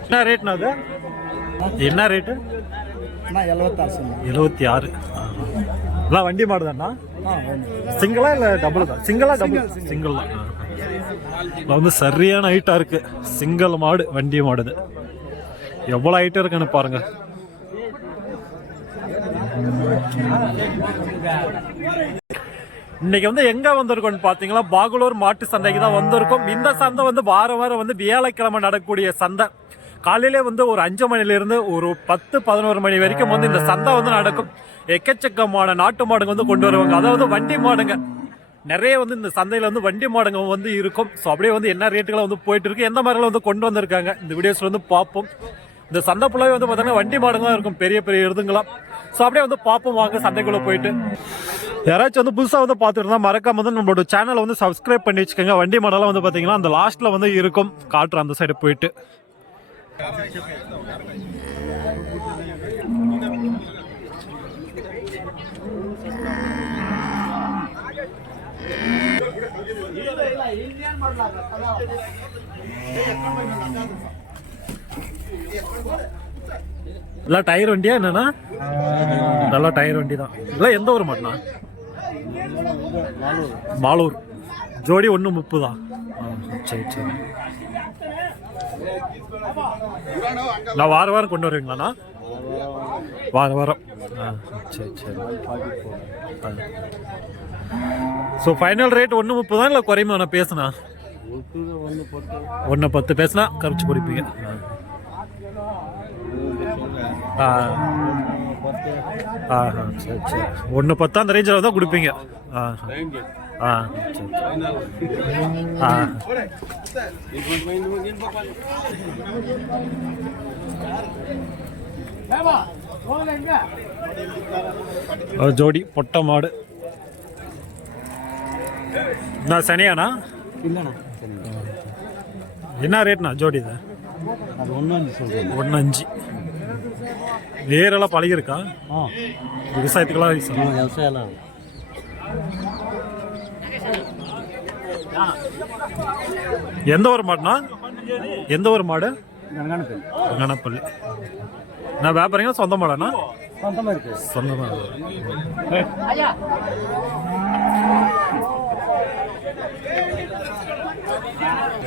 என்ன ரேட்னா அது? என்ன ரேட்டு எழுபத்தி ஆறு. எல்லாம் வண்டி மாடுதாண்ணா? சிங்கிளா இல்லை டபுள் தான் சிங்கிளா டபுள் சிங்கிள் தான் வந்து சரியான ஹைட்டாக இருக்குது சிங்கிள் மாடு வண்டி மாடுது. எவ்வளோ ஹைட்டாக இருக்குன்னு பாருங்கள் இன்னைக்கு வந்து எங்க வந்திருக்கோம்னு பாத்தீங்களா? பாகலூர் மாட்டு சந்தைக்கு தான் வந்திருக்கோம். இந்த சந்தை வந்து வாரம் வாரம் வந்து வியாழக்கிழமை நடக்கக்கூடிய சந்தை. காலையிலே வந்து ஒரு அஞ்சு மணிலிருந்து ஒரு பத்து பதினோரு மணி வரைக்கும் வந்து இந்த சந்தை வந்து நடக்கும். எக்கச்சக்கமான நாட்டு மாடுங்க வந்து கொண்டு வருவாங்க. அதாவது வண்டி மாடுங்க. நிறைய வந்து இந்த சந்தையில் வந்து வண்டி மாடுங்க வந்து இருக்கும். ஸோ அப்படியே வந்து என்ன ரேட்டுகளை வந்து போயிட்டு இருக்கு எந்த மாதிரிலாம் வந்து கொண்டு வந்திருக்காங்க இந்த வீடியோஸில் வந்து பார்ப்போம். இந்த சந்தை ஃபுல்லாவே வந்து பார்த்தீங்கன்னா வண்டி மாடுங்க இருக்கும் பெரிய பெரிய இதுங்களாம் ஸோ அப்படியே வந்து பார்ப்போம் வாங்க சந்தைக்குள்ளே போயிட்டு. யாராச்சும் வந்து புதுசாக வந்து பார்த்துட்டு இருந்தா மறக்காம வந்து நம்மளோட சேனலை வந்து சப்ஸ்கிரைப் பண்ணி வச்சுக்கோங்க. வண்டி மாடெல்லாம் வந்து பார்த்தீங்கன்னா அந்த லாஸ்ட்ல வந்து இருக்கும். காட்டுற அந்த சைடு போயிட்டு. இல்லை டயர் வண்டியா என்னன்னா? நல்லா டயர் வண்டி தான் இல்லை எந்த ஊர் மாட்டினா? மாலூர். ஜோடி ஒன்று முப்பதா? சரி சரி. நான் வார வாரம் கொண்டு வருவீங்களாண்ணா? வார வாரம். ஆ சரி சரி. ஸோ ஃபைனல் ரேட் ஒன்று முப்பது தான் இல்லை குறையுமா? நான் பேசுனா? ஒன்று பத்து பேசுனா கரைச்சி குடிப்பீங்க. ஆ. ஆ ஆ சரி சரி. ஒன்று பத்தா அந்த ரேஞ்சில் தான் கொடுப்பீங்க. ஆ ஆ சரி ஆ. ஒரு ஜோடி பொட்டை மாடு. நான் சனியாண்ணா? இல்லைண்ணா. என்ன ரேட்ண்ணா ஜோடி இது? அது ஒன்று அஞ்சு சொல்கிறேன் ஒன்று அஞ்சு. வேரெல்லாம் பழகிருக்கா ஆ. விவசாயத்துக்கெல்லாம். விவசாயம்லாம் எந்த ஒரு மாடுண்ணா? எந்த ஒரு மாடு? கணக்கான கணப்பள்ளி நான் வியாபாரிங்க சொந்த மாடாண்ணா? சொந்தமாக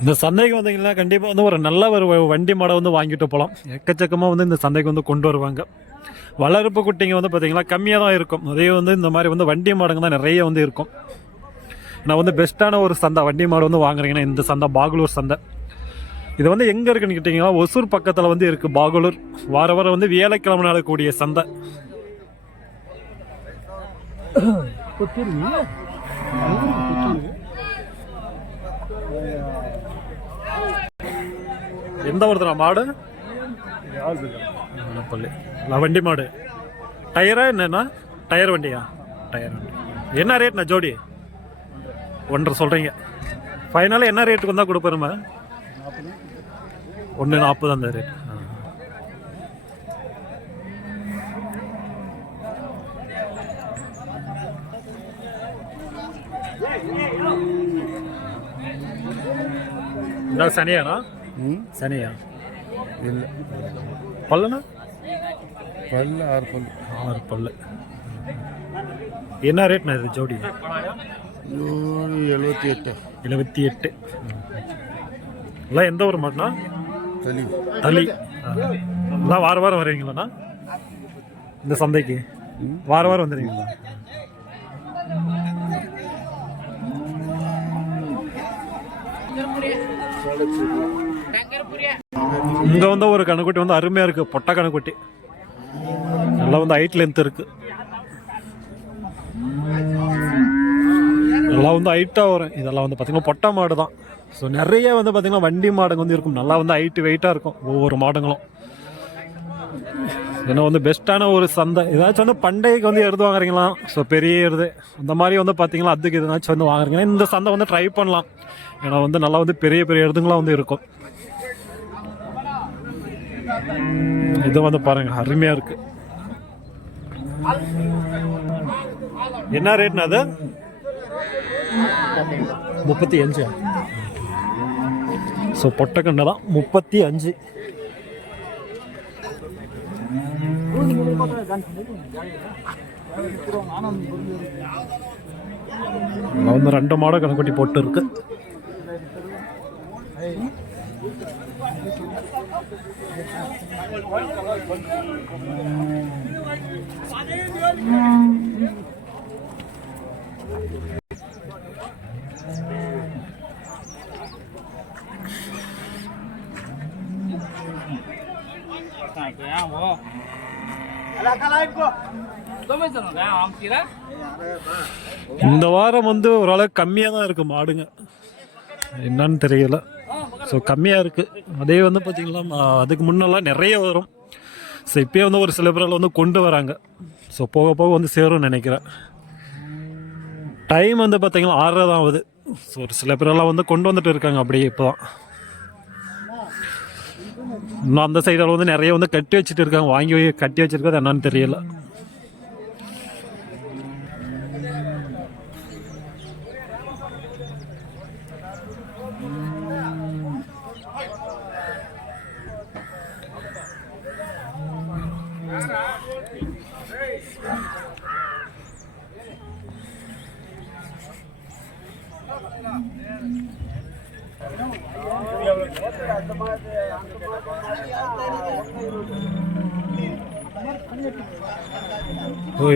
இந்த சந்தைக்கு வந்தீங்கன்னா கண்டிப்பாக வந்து ஒரு நல்ல ஒரு வ- வண்டி மாடை வந்து வாங்கிட்டு போகலாம் எக்கச்சக்கமாக வந்து இந்த சந்தைக்கு வந்து கொண்டு வருவாங்க. வளர்ப்பு குட்டிங்க வந்து பார்த்தீங்கன்னா கம்மியாக தான் இருக்கும். அதே வந்து இந்த மாதிரி வந்து வண்டி மாடுங்க தான் நிறைய வந்து இருக்கும். நான் வந்து பெஸ்ட்டான ஒரு சந்தை வண்டி மாடு வந்து வாங்குறீங்கன்னா இந்த சந்தை பாகலூர் சந்தை. இது வந்து எங்கே இருக்குன்னு கேட்டிங்கன்னா ஒசூர் பக்கத்தில் வந்து இருக்குது பாகலூர். வார வாரம் வந்து வியாழக்கிழமை நடக்கக்கூடிய சந்தை. எந்த ஒருத்தரா மாடு? பள்ளி வண்டி மாடு. டயரா என்னண்ணா? டயர் வண்டியா? டயர் வண்டி. என்ன ரேட்ண்ணா ஜோடி? ஒன்றரை சொல்கிறீங்க ஃபைனலாக என்ன ரேட்டுக்கு வந்தால் கொடுப்போம் ஒன்று நாற்பது அந்த ரேட் என்ன சனியாண்ணா? சனியா? இல்லை. பல்லுண்ணா பல்லு ஆறு பல்லு. ஆறு பல்லு. என்ன ரேட்ண்ணா இது ஜோடி? நூறு எழுபத்தி எட்டு. எழுபத்தி எட்டு. எல்லாம் எந்த ஊர் மாட்டுனா தலி தளி. ஆ. எல்லாம் வார வாரம் வருவீங்களாண்ணா இந்த சந்தைக்கு? வார வாரம் வந்துடுவீங்களா இங்க வந்து ஒரு கணுக்குட்டி வந்து அருமையா இருக்கு. பொட்டை கணுக்குட்டி நல்லா வந்து ஹைட் லென்த் இருக்கு. நல்லா வந்து ஹைட்டாக வரும். இதெல்லாம் வந்து பார்த்தீங்கன்னா பொட்டை மாடு தான். ஸோ நிறைய வந்து பார்த்தீங்கன்னா வண்டி மாடுங்க வந்து இருக்கும். நல்லா வந்து ஹைட்டு வெயிட்டாக இருக்கும். ஒவ்வொரு மாடுங்களும். ஏன்னா வந்து பெஸ்ட்டான ஒரு சந்தை. ஏதாச்சும் வந்து பண்டைக்கு வந்து எடுத்து வாங்குறீங்களா? ஸோ பெரிய எருது. அந்த மாதிரி வந்து பார்த்தீங்களா அதுக்கு எதுனாச்சும் வந்து வாங்குறீங்கன்னா இந்த சந்தை வந்து ட்ரை பண்ணலாம். ஏன்னா வந்து நல்லா வந்து பெரிய பெரிய எருதுங்களாம் வந்து இருக்கும். இது வந்து பாருங்க அருமையா இருக்கு. என்ன ரேட்னா அது? முப்பத்தி அஞ்சு. ஸோ பொட்டக்கண்ணை தான். முப்பத்தி அஞ்சு. வந்து ரெண்டு மாடை கணக்குட்டி போட்டு இருக்கு. இந்த வாரம் வந்து ஓரளவுக்கு கம்மியாக தான் இருக்கு மாடுங்க. என்னன்னு தெரியல. ஸோ கம்மியாக இருக்குது அதே வந்து பார்த்திங்கன்னா அதுக்கு முன்னெல்லாம் நிறைய வரும். ஸோ இப்போயே வந்து ஒரு சில பேரில் வந்து கொண்டு வராங்க. ஸோ போக போக வந்து சேரும்னு நினைக்கிறேன். டைம் வந்து பார்த்திங்கன்னா ஆறரை தான் ஆகுது. ஸோ ஒரு சில பேரெல்லாம் வந்து கொண்டு வந்துட்டு இருக்காங்க அப்படியே இப்போ தான் இன்னும் அந்த சைடில் வந்து நிறைய வந்து கட்டி வச்சுட்டு இருக்காங்க. வாங்கி கட்டி வச்சுருக்கிறது என்னன்னு தெரியல.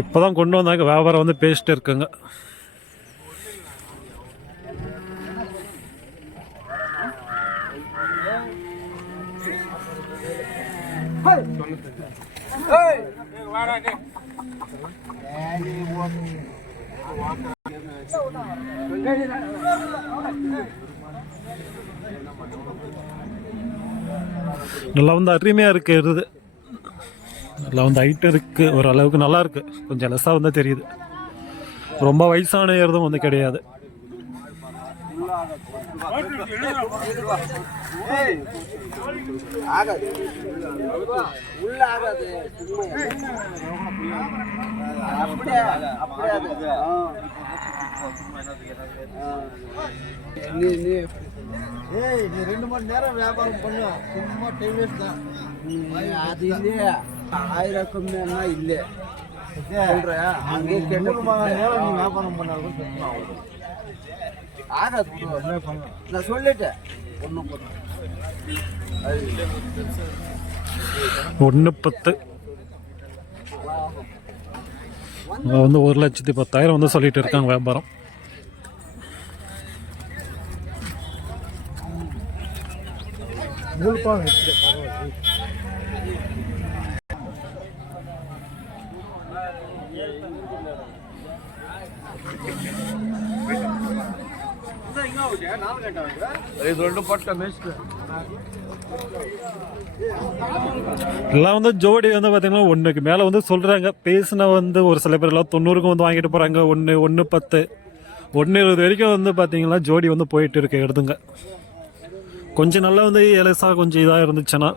இப்போ தான் கொண்டு வந்தாங்க. வியாபாரம் வந்து பேசிட்டு இருக்குங்க. நல்லா வந்து அருமையாக இருக்கிறது நல்லா வந்து ஹைட் இருக்கு. ஓரளவுக்கு நல்லா இருக்கு. கொஞ்சம் லெஸ்ஸாக வந்து தெரியுது. ரொம்ப வயசான எருதும் வந்து கிடையாது. உள்ள ஆகாது அப்படியே அப்படியே அது. ஆ. நீ நீ ஏய் நீ ரெண்டு மணி நேரம் வியாபாரம் பண்ணு. சும்மா டைம் வேஸ்ட் தான் அது இல்லையே. ஆயிரம் கம்மியா இல்லை அங்கே வியாபாரம் பண்ணாலும் ஆகாது. நான் சொல்லிட்டேன். ஒன்றும் ஒன்று பத்து. வந்து ஒரு லட்சத்தி பத்தாயிரம் வந்து சொல்லிட்டு இருக்காங்க வியாபாரம். எல்லாம் வந்து ஜோடி வந்து பார்த்தீங்கன்னா ஒன்றுக்கு மேலே வந்து சொல்கிறாங்க பேசினா வந்து ஒரு சில பேர் எல்லாம் தொண்ணூறுக்கும் வந்து வாங்கிட்டு போகிறாங்க ஒன்று ஒன்று பத்து. ஒன்று இருபது வரைக்கும் வந்து பார்த்தீங்கன்னா ஜோடி வந்து போயிட்டு இருக்கு எடுத்துங்க. கொஞ்சம் நல்லா வந்து எலசா கொஞ்சம் இதாக இருந்துச்சுன்னா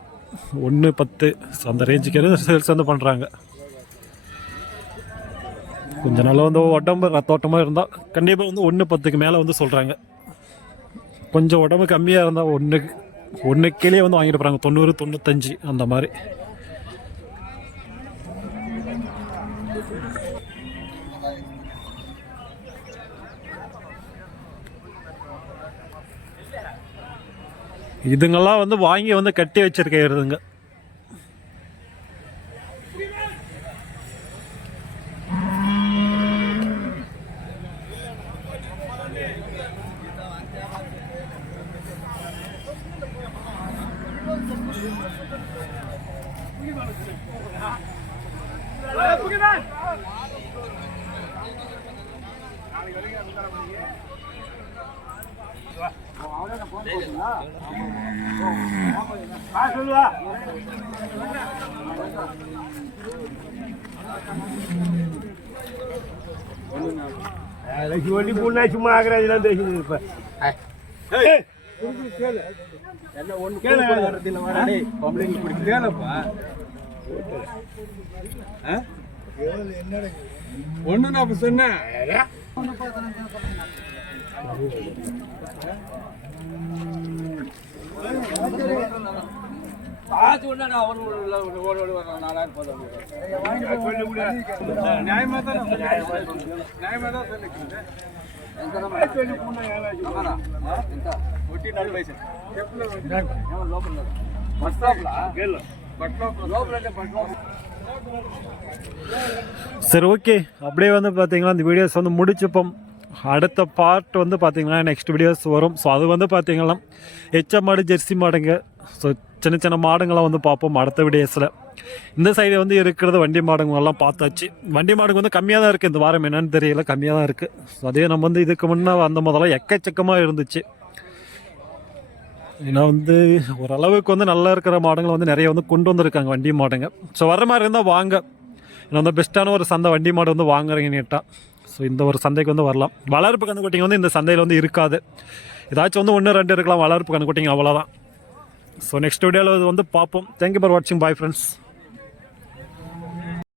ஒன்று பத்து. ஸோ அந்த ரேஞ்சுக்கு சேல்ஸ் வந்து பண்ணுறாங்க கொஞ்சம் நல்லா வந்து உடம்பு ரத்தோட்டமாக இருந்தால் கண்டிப்பாக வந்து ஒன்று பத்துக்கு மேலே வந்து சொல்கிறாங்க கொஞ்சம் உடம்பு கம்மியாக இருந்தால் ஒன்றுக்கு ஒன்று கீழே வந்து வாங்கிட்டு போகிறாங்க தொண்ணூறு தொண்ணூத்தஞ்சு அந்த மாதிரி. இதுங்கெல்லாம் வந்து வாங்கி வந்து கட்டி வச்சிருக்கிறதுங்க சொல்லி பொண்ணாச்சு மாகிறாஜ் தான் தெரிஞ்சு இருப்பேன் ஒண்ணு நான் அப்ப சொன்னேன் நியாயமா தான் நியாயமா தான் சொல்லிக்கிறேன் ஒட்டி நாலு வயசு బస్ స్టాప్ சரி ஓகே அப்படியே வந்து பார்த்தீங்கன்னா இந்த வீடியோஸ் வந்து முடிச்சுப்போம். அடுத்த பார்ட் வந்து பார்த்திங்கன்னா நெக்ஸ்ட் வீடியோஸ் வரும். ஸோ அது வந்து பார்த்திங்கன்னா எச்ச மாடு ஜெர்சி மாடுங்க. ஸோ சின்ன சின்ன மாடுங்களாம் வந்து பார்ப்போம் அடுத்த வீடியோஸில் இந்த சைடு வந்து இருக்கிறது வண்டி மாடுங்கெல்லாம் பார்த்தாச்சு. வண்டி மாடுங்க வந்து கம்மியாக தான் இருக்குது இந்த வாரம் என்னென்னு தெரியல கம்மியாக தான் இருக்குது ஸோ அதே நம்ம வந்து இதுக்கு முன்னே அந்த முதல்ல எக்கச்சக்கமாக இருந்துச்சு. ஏன்னா வந்து ஓரளவுக்கு வந்து நல்லா இருக்கிற மாடுங்களை வந்து நிறைய வந்து கொண்டு வந்திருக்காங்க வண்டி மாடுங்க. ஸோ வர மாதிரி இருந்தால் வாங்க. ஏன்னா வந்து பெஸ்ட்டான ஒரு சந்தை வண்டி மாடு வந்து வாங்குறீங்க நீட்டாக ஸோ இந்த ஒரு சந்தைக்கு வந்து வரலாம். வளர்ப்பு கண்ணுக்குட்டிங்க வந்து இந்த சந்தையில் வந்து இருக்காது. ஏதாச்சும் வந்து ஒன்று ரெண்டு இருக்கலாம் வளர்ப்பு கண்ணுக்குட்டிங்க அவ்வளோதான் ஸோ நெக்ஸ்ட் வீடியோவில் வந்து பார்ப்போம். தேங்க்யூ ஃபார் வாட்சிங் பாய் ஃப்ரெண்ட்ஸ்